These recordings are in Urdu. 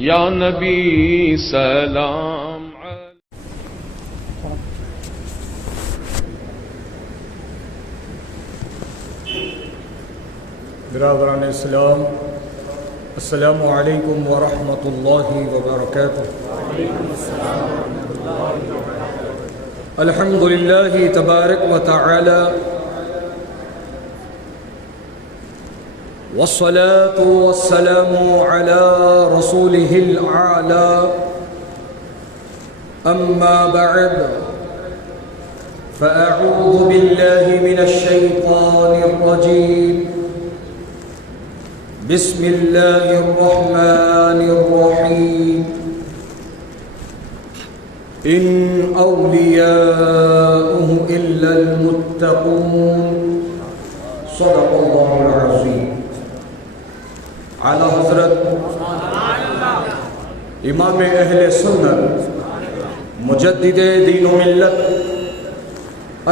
یا نبی سلام برادران اسلام، السلام علیکم ورحمۃ اللہ وبرکاتہ۔ الحمد للہ تبارک و تعالی والصلاة والسلام على رسوله الأعلى، أما بعد فأعوذ بالله من الشيطان الرجيم، بسم الله الرحمن الرحيم، إن أولياؤه إلا المتقون، صدق الله العظيم۔ اعلیٰ حضرت امام اہل سنت مجدد دین و ملت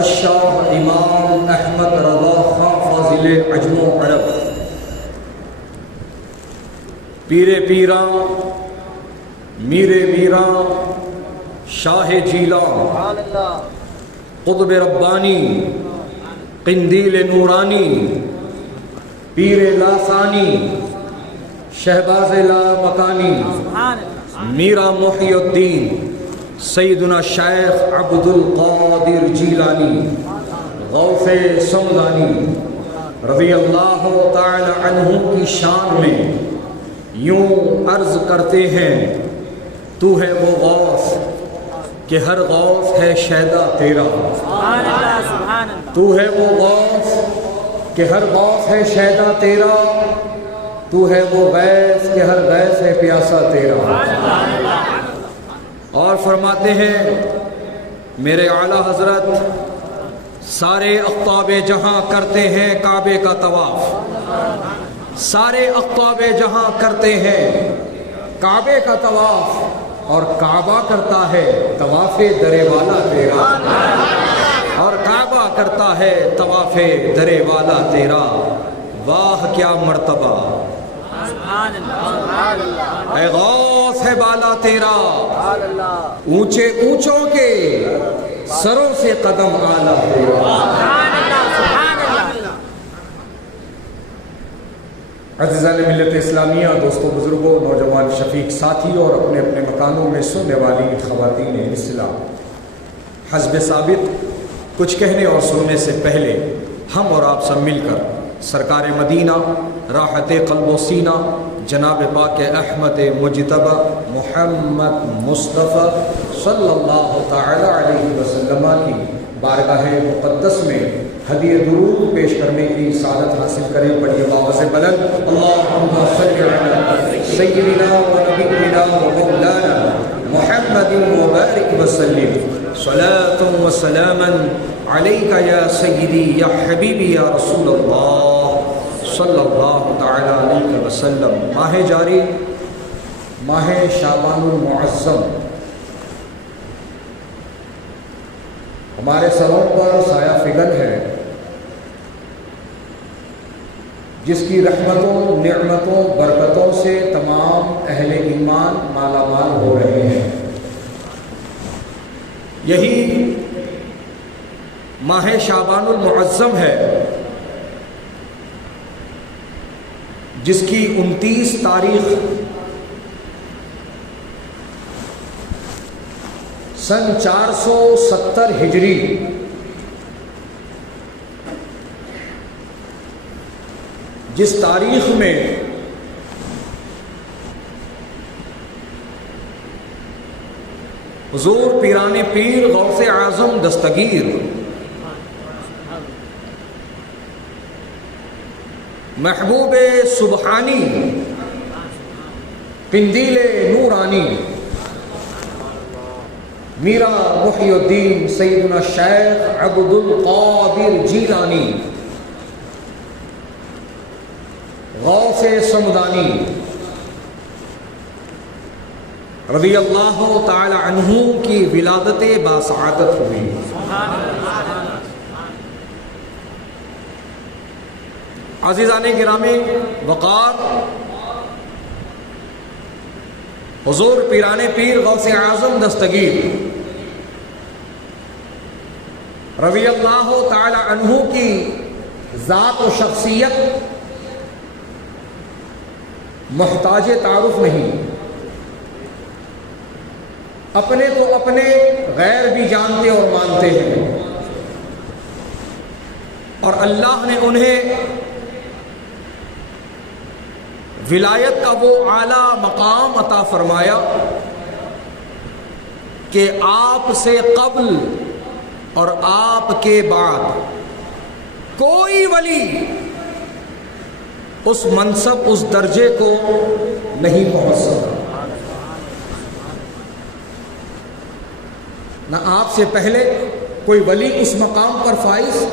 الشاہ امام احمد رضا خان فاضل عجم و عرب، پیر پیراں میر میراں شاہ جیلاں قطب ربانی قندیل نورانی پیر لاسانی شہباز لا مکانی میرا محی الدین سیدنا شیخ عبد القادر جیلانی غوث سمدانی رضی اللہ تعالی عنہ کی شان میں یوں عرض کرتے ہیں، تو ہے وہ غوث کہ ہر غوث ہے شیدا تیرا، تو ہے وہ غوث کہ ہر غوث ہے شیدا تیرا، تو ہے وہ غیث کہ ہر غیث ہے پیاسا تیرا۔ اور فرماتے ہیں میرے اعلیٰ حضرت سارے اقطاب جہاں کرتے ہیں کعبے کا طواف، سارے اقطاب جہاں کرتے ہیں کعبے کا طواف، اور کعبہ کرتا ہے طواف درے والا تیرا، اور کعبہ کرتا ہے طواف درے والا تیرا۔ واہ کیا مرتبہ، اے غوث ہے بالا تیرا، اونچے اونچوں کے سروں سے قدم اعلیٰ تیرا۔ عزیزان ملت اسلامیہ، دوستوں بزرگوں، نوجوان شفیق ساتھی اور اپنے اپنے مکانوں میں سننے والی خواتین اسلام، حسب ثابت کچھ کہنے اور سننے سے پہلے ہم اور آپ سب مل کر سرکار مدینہ راحت قلب و سینہ جناب پاک احمد مجتبی محمد مصطفیٰ صلی اللہ تعالی علیہ وسلم کی بارگاہ مقدس میں ہدیہ درود پیش کرنے کی سعادت حاصل کریں۔ پڑھیے آواز بلند، اللہم صلی علی سیدنا و نبینا و مولانا محمد وبارک وسلم، صلاۃ و سلاما علیک یا سیدی یا حبیبی یا رسول اللہ صلی اللہ تعالی علیہ وسلم۔ ماہ جاری، ماہ شعبان المعظم ہمارے سروں پر سایہ فگن ہے، جس کی رحمتوں نعمتوں برکتوں سے تمام اہل ایمان مالا مال ہو رہے ہیں۔ یہی ماہ شعبان المعظم ہے جس کی 29 تاریخ سن 470 ہجری جس تاریخ میں حضور پیران پیر غوث اعظم دستگیر محبوب سبحانی قندیل نورانی میرا محی الدین سیدنا شیخ عبد القادر جیلانی غوث سمدانی رضی اللہ تعالی عنہ کی ولادت باسعادت ہوئی۔ عزیزان گرامی وقار، حضور پیران پیر غوث اعظم دستگیر رضی اللہ تعالی عنہ کی ذات و شخصیت محتاج تعارف نہیں، اپنے تو اپنے غیر بھی جانتے اور مانتے ہیں، اور اللہ نے انہیں ولایت کا وہ اعلیٰ مقام عطا فرمایا کہ آپ سے قبل اور آپ کے بعد کوئی ولی اس منصب اس درجے کو نہیں پہنچ سکا۔ نہ آپ سے پہلے کوئی ولی اس مقام پر فائز،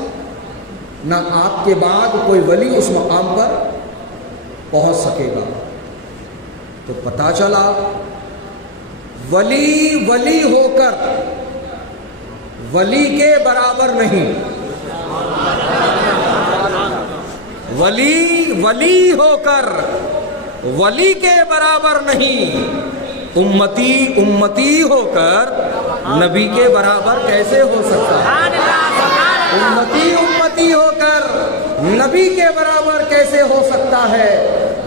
نہ آپ کے بعد کوئی ولی اس مقام پر پہنچ سکے گا۔ تو پتہ چلا ولی ولی ہو کر ولی کے برابر نہیں، ولی ولی ہو کر ولی کے برابر نہیں، امتی امتی ہو کر نبی کے برابر کیسے ہو سکتا ہے؟ امتی امتی ہو کر نبی کے برابر کیسے ہو سکتا ہے؟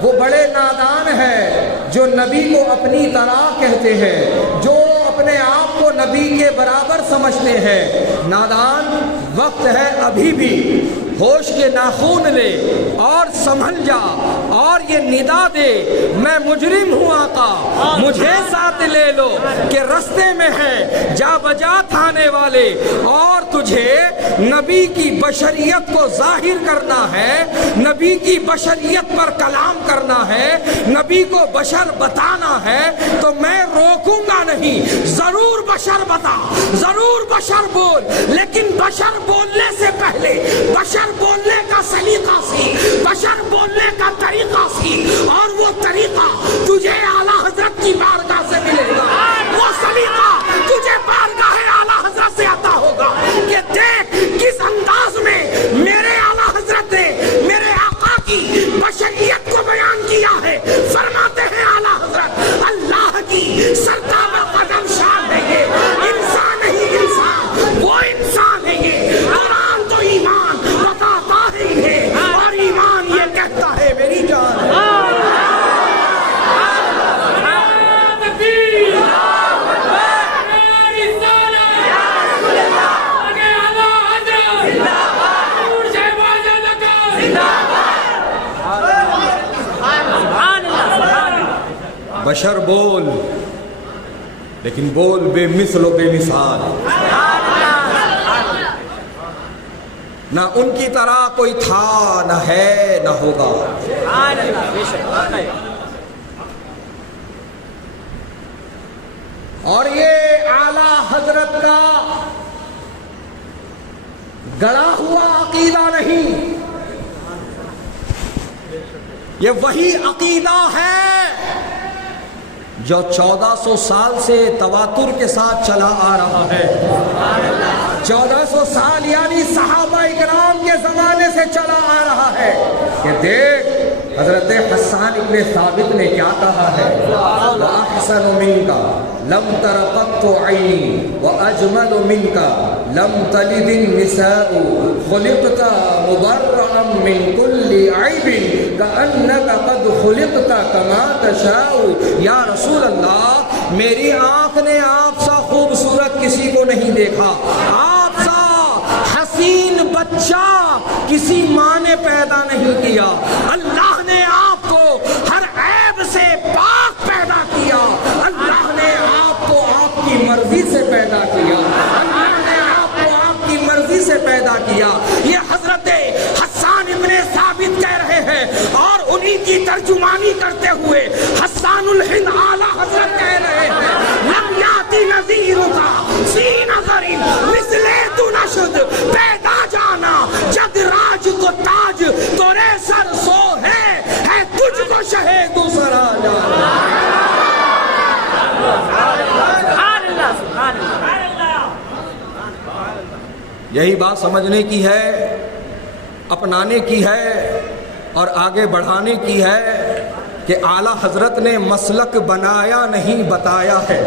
وہ بڑے نادان ہیں جو نبی کو اپنی طرح کہتے ہیں، جو اپنے آپ کو نبی کے برابر سمجھتے ہیں۔ نادان، وقت ہے ابھی بھی، ہوش کے ناخون لے اور سنبھل جا اور یہ ندا دے، میں مجرم ہوں آقا مجھے ساتھ لے لو، کہ رستے میں ہے جا بجا تھانے والے، اور تجھے نبی کی بشریت کو ظاہر کرنا ہے، نبی کی بشریت پر کلام کرنا ہے، نبی کو بشر بتانا ہے، تو میں روکوں گا نہیں، ضرور بشر بتا، ضرور بشر بول، لیکن بشر بولنے سے پہلے بشر بولنے کا سلیقہ سی، بشر بولنے کا طریقہ سی، اور وہ طریقہ تجھے اعلیٰ حضرت کی بارگاہ سے ملے گا، وہ سلیقہ تجھے بارگاہ اعلیٰ حضرت سے عطا ہوگا، کہ دیکھ کس انداز میں میرے اعلیٰ حضرت نے میرے آقا کی بشریت کو بیان کیا ہے۔ فرماتے ہیں اعلیٰ حضرت اللہ کی سرکار قدم شان ہے، یہ انسان نہیں انسان، وہ انسان ہے، یہ قرآن تو ایمان بتاتا ہے یہ، اور ایمان یہ کہتا ہے میری جان ہے۔ بشر بول، لیکن بول بے مثل و بے مثال، نہ ان کی طرح کوئی تھا، نہ ہے، نہ ہوگا۔ اور یہ اعلیٰ حضرت کا گڑا ہوا عقیدہ نہیں، یہ وہی عقیدہ ہے جو 1400 سال سے تواتر کے ساتھ چلا آ رہا ہے۔ 1400 سال یعنی صحابہ اکرام کے زمانے سے چلا آ رہا ہے، کہ دیکھ حضرت حسان ابن ثابت نے کیا کہا ہے، وَأَحْسَنُ مِنْكَ لَمْ تَرَ قَطُّ عَيْنِي وَأَجْمَلُ مِنْكَ لَمْ تَلِدِ النِّسَاءُ خُلِقْتَ مُبَرَّأً مِنْ كُلِّ عَيْبٍ كَأَنَّكَ قَدْ خُلِقْتَ كَمَا تَشَاءُ۔ یا رسول اللہ، میری آنکھ نے آپ سا خوبصورت کسی کو نہیں دیکھا، آپ سا حسین بچہ کسی ماں نے پیدا نہیں کیا، اللہ نے آپ کو ہر عیب سے پاک پیدا کیا، اللہ نے آپ کو آپ کی مرضی سے پیدا کیا، اللہ نے آپ کو آپ کی مرضی سے پیدا کیا۔ یہ حضرت حسان ابن ثابت کہہ رہے ہیں، اور انہی کی ترجمانی کرتے ہوئے حسان الہند اعلیٰ حضرت کہہ رہے ہیں، لم یاتی نظیرکا فی نظر مثل تو نشد، پیدا جانا جگ راج کو تاج تورے سر سو ہے تجھ کو شہ دوسرا جانا۔ یہی بات سمجھنے کی ہے، اپنانے کی ہے اور آگے بڑھانے کی ہے کہ اعلیٰ حضرت نے مسلک بنایا نہیں بتایا ہے.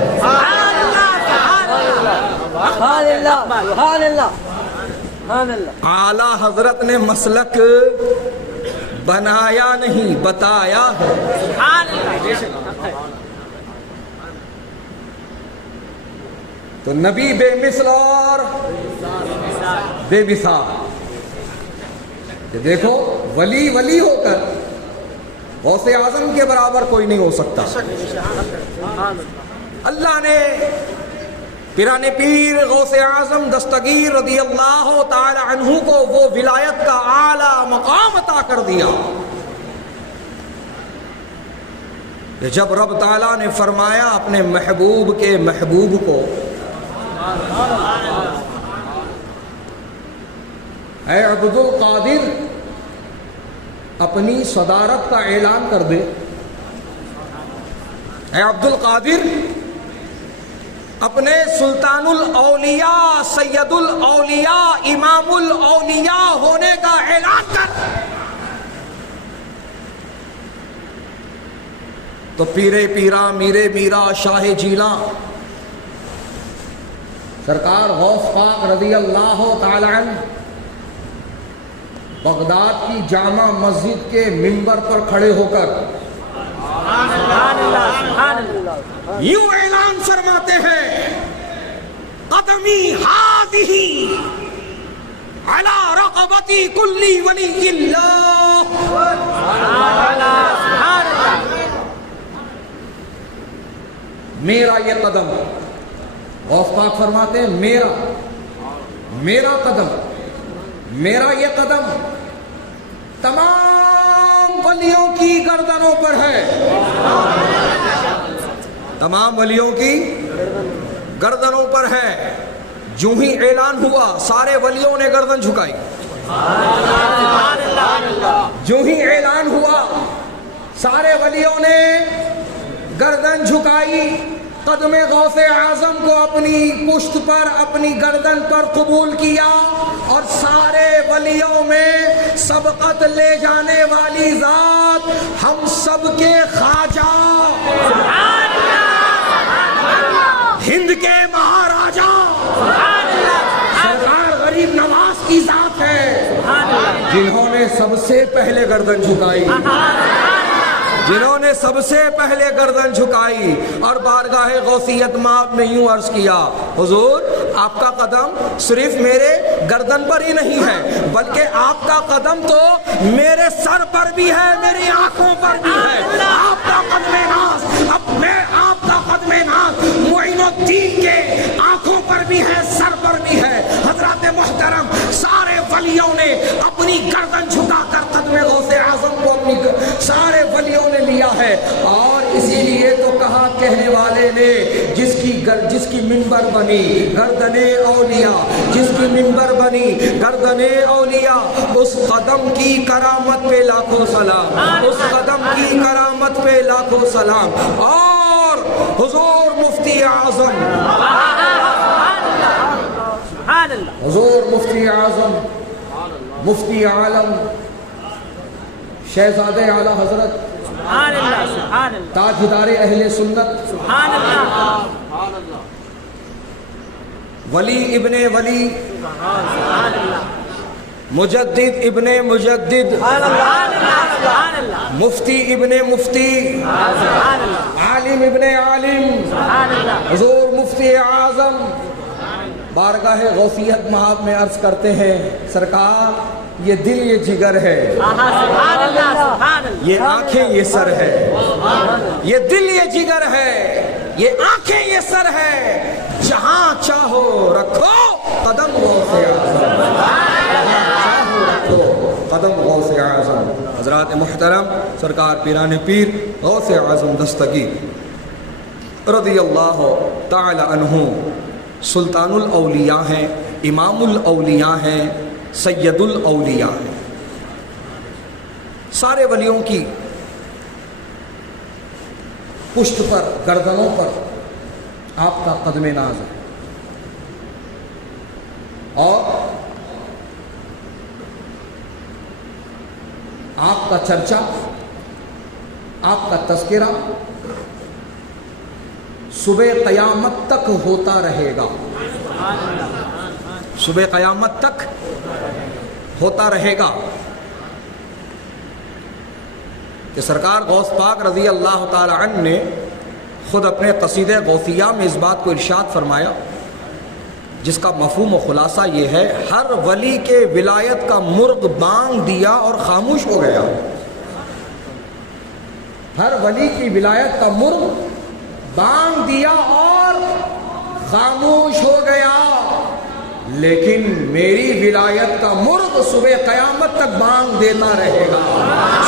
اعلیٰ حضرت نے مسلک بنایا نہیں بتایا ہے. تو نبی بے مثل اور بے مثال. کہ دیکھو ولی ولی ہو کر غوث اعظم کے برابر کوئی نہیں ہو سکتا. اللہ نے پیران پیر غوث اعظم دستگیر رضی اللہ تعالی عنہ کو وہ ولایت کا اعلیٰ مقام عطا کر دیا کہ جب رب تعالیٰ نے فرمایا اپنے محبوب کے محبوب کو اے عبد القادر اپنی صدارت کا اعلان کر دے. اے عبد القادر اپنے سلطان الاولیاء سید الاولیاء امام الاولیاء ہونے کا اعلان کر. تو پیرے پیرا میرے میرا شاہ جیلاں سرکار غوث پاک رضی اللہ تعالی عنہ بغداد کی جامع مسجد کے منبر پر کھڑے ہو کر یوں اعلان فرماتے ہیں قدمی ہادھی علی رقبتی کلی ولی اللہ. میرا یہ قدم غوث پاک فرماتے ہیں میرا قدم میرا یہ قدم تمام ولیوں کی گردنوں پر ہے. تمام ولیوں کی گردنوں پر ہے. جو ہی اعلان ہوا سارے ولیوں نے گردن جھکائی. جو ہی اعلان ہوا سارے ولیوں نے گردن جھکائی. قدم غوث اعظم کو اپنی پشت پر اپنی گردن پر قبول کیا اور سارے ولیوں میں سبقت لے جانے والی ذات ہم سب کے خواجہ ہند کے مہاراجا سرکار غریب نواز کی ذات ہے جنہوں نے سب سے پہلے گردن جھکائی. جنہوں نے سب سے پہلے گردن جھکائی اور بارگاہ غوثیت مآب میں یوں عرض کیا حضور آپ کا قدم صرف میرے گردن پر ہی نہیں ہے بلکہ آپ کا قدم تو میرے سر پر بھی ہے میری آنکھوں پر بھی ہے. آپ کا قدم ناز آپ کا قدم ناز معین الدین کے آنکھوں پر بھی ہے سر پر بھی ہے. حضرات محترم سارے ولیوں نے اپنی گردن جھکا کر قدم غوث اعظم کو اپنی سارے ولیوں نے لیا ہے. اور اسی لیے تو کہا کہنے والے نے جس کی منبر بنی گردن اولیاء جس کی منبر بنی گردن اولیاء اس قدم کی کرامت پہ لاکھوں سلام. اس قدم کی کرامت پہ لاکھوں سلام. اور حضور مفتی اعظم مفتی عالم شہزادے اعلیٰ حضرت تاجدار اہل سنت ولی ابن ولی مجدد ابن مجدد مفتی ابن مفتی عالم ابن عالم حضور مفتی اعظم بارگاہ غوثیت مآب میں عرض کرتے ہیں سرکار یہ دل یہ جگر ہے یہ آنکھیں یہ سر ہے. یہ دل یہ جگر ہے یہ آنکھیں یہ سر ہے. جہاں چاہو رکھو قدم غوث اعظم. جہاں چاہو رکھو قدم غوث اعظم. حضرات محترم سرکار پیران پیر غوث اعظم دستگیر رضی اللہ تعالی عنہ سلطان الاولیاء ہیں امام الاولیاء ہیں سید الاولیاء ہیں. سارے ولیوں کی پشت پر گردنوں پر آپ کا قدم ناز ہے. اور آپ کا چرچا آپ کا تذکرہ صبح قیامت تک ہوتا رہے گا، صبح قیامت تک ہوتا رہے گا کہ سرکار غوث پاک رضی اللہ تعالی عنہ نے خود اپنے قصیدہ غوثیہ میں اس بات کو ارشاد فرمایا، جس کا مفہوم و خلاصہ یہ ہے: ہر ولی کے ولایت کا مرغ بانگ دیا اور خاموش ہو گیا۔ ہر ولی کی ولایت کا مرغ بانگ دیا اور خاموش ہو گیا، لیکن میری ولایت کا مرغ صبح قیامت تک بانگ دیتا رہے گا،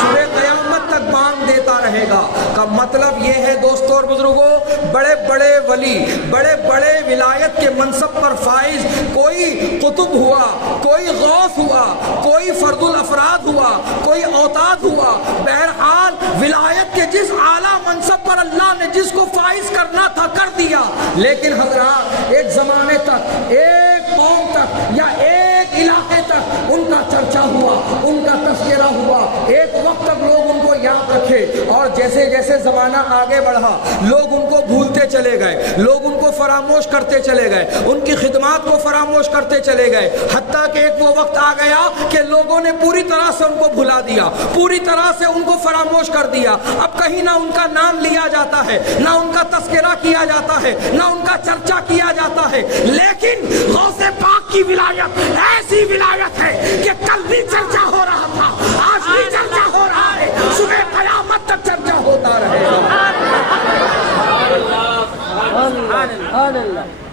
صبح قیامت تک بانگ دیتا رہے گا۔ کا مطلب یہ ہے دوستوں اور بزرگوں، بڑے بڑے ولی، بڑے بڑے ولایت کے منصب پر فائز، کوئی قطب ہوا، کوئی غوث ہوا، کوئی فرد الافراد ہوا، کوئی اوتاد ہوا، بہرحال ولایت کے جس اعلیٰ منصب پر اللہ نے جس کو فائز کرنا تھا کر دیا، لیکن حضرات ایک زمانے تک، ایک قوم تک یا ایک علاقے تک ان کا چرچا ہوا، ان کا تذکرہ ہوا، ایک وقت تک لوگ ان کو یاد رکھے، اور جیسے جیسے زمانہ آگے بڑھا لوگ ان کو بھولتے چلے گئے، لوگ ان کو فراموش کرتے چلے گئے، ان کی خدمات کو فراموش کرتے چلے گئے، حتیٰ کہ ایک وہ وقت آ گیا کہ لوگوں نے پوری طرح سے ان کو بھلا دیا، پوری طرح سے ان کو فراموش کر دیا۔ اب کہیں نہ ان کا نام لیا جاتا ہے، نہ ان کا تذکرہ کیا جاتا ہے، نہ ان کا چرچا کیا جاتا ہے، لیکن غوث پاک کی ولایت ایسی ولایت ہے کہ کل بھی چرچا ہو رہا تھا، آج بھی چرچا ہو رہا ہے، صبح قیامت تک چرچا ہوتا رہے گا۔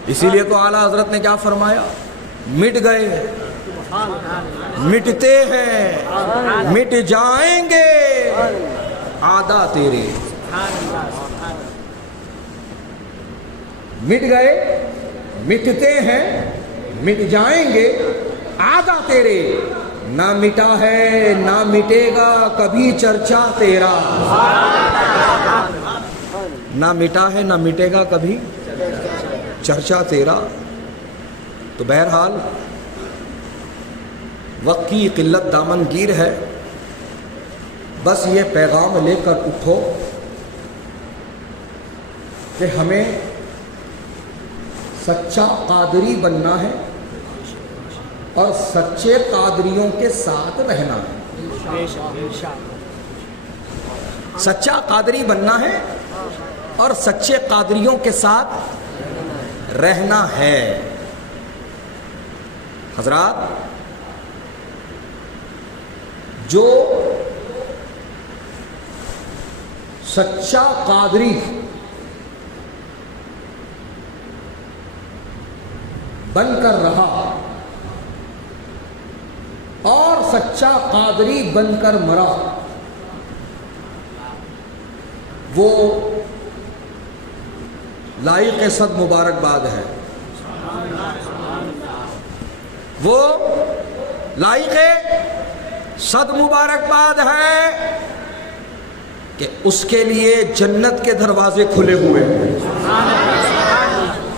اسی لیے تو اعلیٰ حضرت نے کیا فرمایا؟ مٹ گئے، مٹتے ہیں، مٹ جائیں گے آدھا تیرے۔ مٹ گئے، مٹتے ہیں، مٹ جائیں گے آدھا تیرے، نہ مٹا ہے نہ مٹے گا کبھی چرچا تیرا، نہ مٹا ہے نہ مٹے گا کبھی چرچا تیرا۔ تو بہرحال وقت کی قلت دامن گیر ہے، بس یہ پیغام لے کر اٹھو کہ ہمیں سچا قادری بننا ہے اور سچے قادریوں کے ساتھ رہنا ہے، سچا قادری بننا ہے اور سچے قادریوں کے ساتھ رہنا ہے۔ حضرات، جو سچا قادری بن کر رہا اور سچا قادری بن کر مرا، وہ لائق صد مبارکباد ہے، وہ لائق صد مبارکباد ہے کہ اس کے لیے جنت کے دروازے کھلے ہوئے ہیں،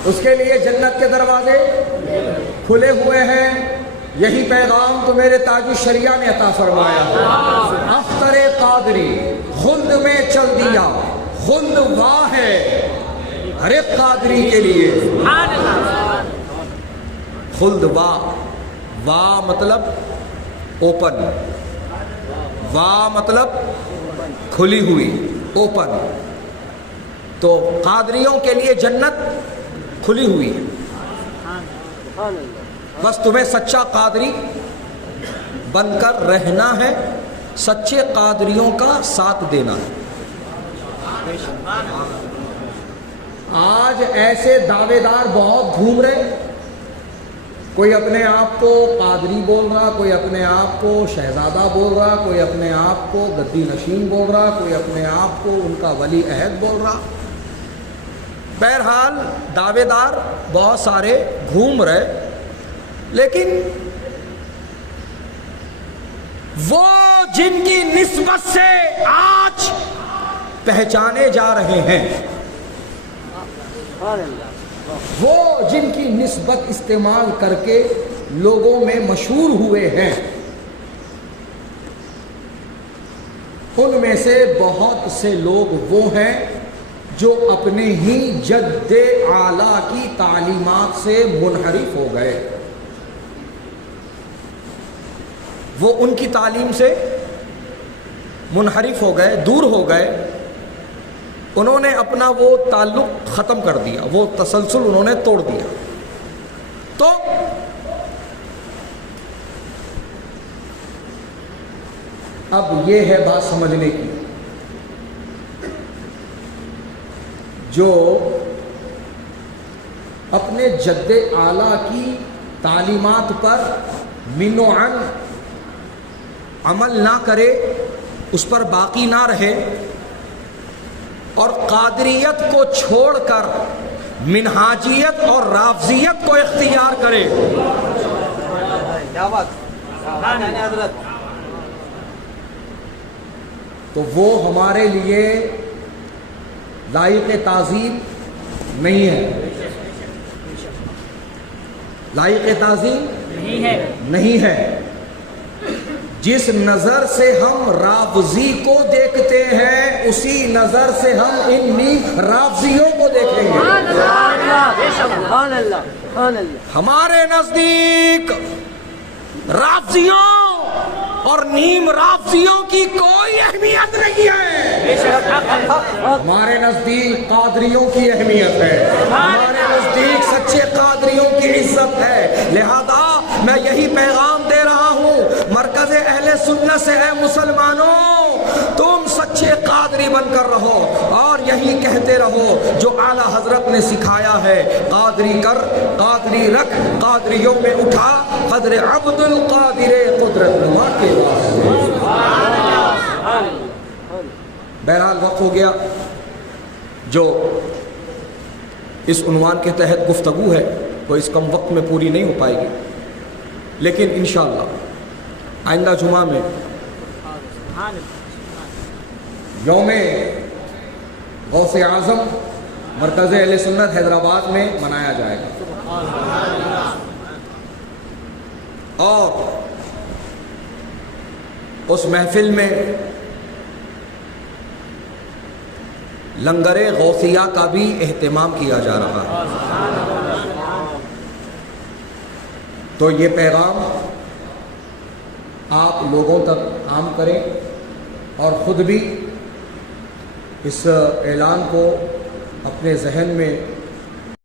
اس کے لیے جنت کے دروازے کھلے ہوئے ہیں۔ یہی پیغام تو میرے تاج الشریعہ نے عطا فرمایا، اختر قادری خلد میں چل دیا، خلد واہ ہے ہر ایک قادری کے لیے، خلد واہ، واہ مطلب اوپن، واہ مطلب کھلی ہوئی، اوپن۔ تو قادریوں کے لیے جنت کھلی ہوئی ہے، بس تمہیں سچا قادری بن کر رہنا ہے، سچے قادریوں کا ساتھ دینا ہے۔ آج ایسے دعوے دار بہت گھوم رہے، کوئی اپنے آپ کو قادری بول رہا، کوئی اپنے آپ کو شہزادہ بول رہا، کوئی اپنے آپ کو گدی نشین بول رہا، کوئی اپنے آپ کو ان کا ولی عہد بول رہا۔ بہرحال دعوے دار بہت سارے گھوم رہے، لیکن وہ جن کی نسبت سے آج پہچانے جا رہے ہیں، وہ جن کی نسبت استعمال کر کے لوگوں میں مشہور ہوئے ہیں، ان میں سے بہت سے لوگ وہ ہیں جو اپنے ہی جد اعلیٰ کی تعلیمات سے منحرف ہو گئے. وہ ان کی تعلیم سے منحرف ہو گئے، دور ہو گئے. انہوں نے اپنا وہ تعلق ختم کر دیا، وہ تسلسل انہوں نے توڑ دیا. تو اب یہ ہے بات سمجھنے کی، جو اپنے جد اعلیٰ کی تعلیمات پر من و عن عمل نہ کرے، اس پر باقی نہ رہے، اور قادریت کو چھوڑ کر منہاجیت اور رافضیت کو اختیار کرے، تو وہ ہمارے لیے لائق تعظیم نہیں ہے. لائق تعظیم نہیں ہے. جس نظر سے ہم رافضی کو دیکھتے ہیں اسی نظر سے ہم ان رافضیوں کو دیکھیں گے. ہمارے نزدیک رافضیوں اور نیم رافضیوں کی کوئی اہمیت نہیں ہے. ہمارے نزدیک قادریوں کی اہمیت ہے، ہمارے نزدیک سچے قادریوں کی عزت ہے. لہذا میں یہی پیغام دے رہا ہوں مرکز اہل سنت سے، اے مسلمانوں، تم سچے قادری بن کر رہو اور یہی کہتے رہو جو اعلیٰ حضرت نے سکھایا ہے، قادری کر، قادری رکھ، قادریوں میں اٹھا، قدر عبد القادر قدرت اللہ کے واسطے. بہرحال وقت ہو گیا، جو اس عنوان کے تحت گفتگو ہے وہ اس کم وقت میں پوری نہیں ہو پائے گی، لیکن انشاءاللہ آئندہ جمعہ میں یوم غوث اعظم مرکز اہل سنت حیدرآباد میں منایا جائے گا، اور اس محفل میں لنگر غوثیہ کا بھی اہتمام کیا جا رہا ہے. تو یہ پیغام آپ لوگوں تک عام کریں اور خود بھی اس اعلان کو اپنے ذہن میں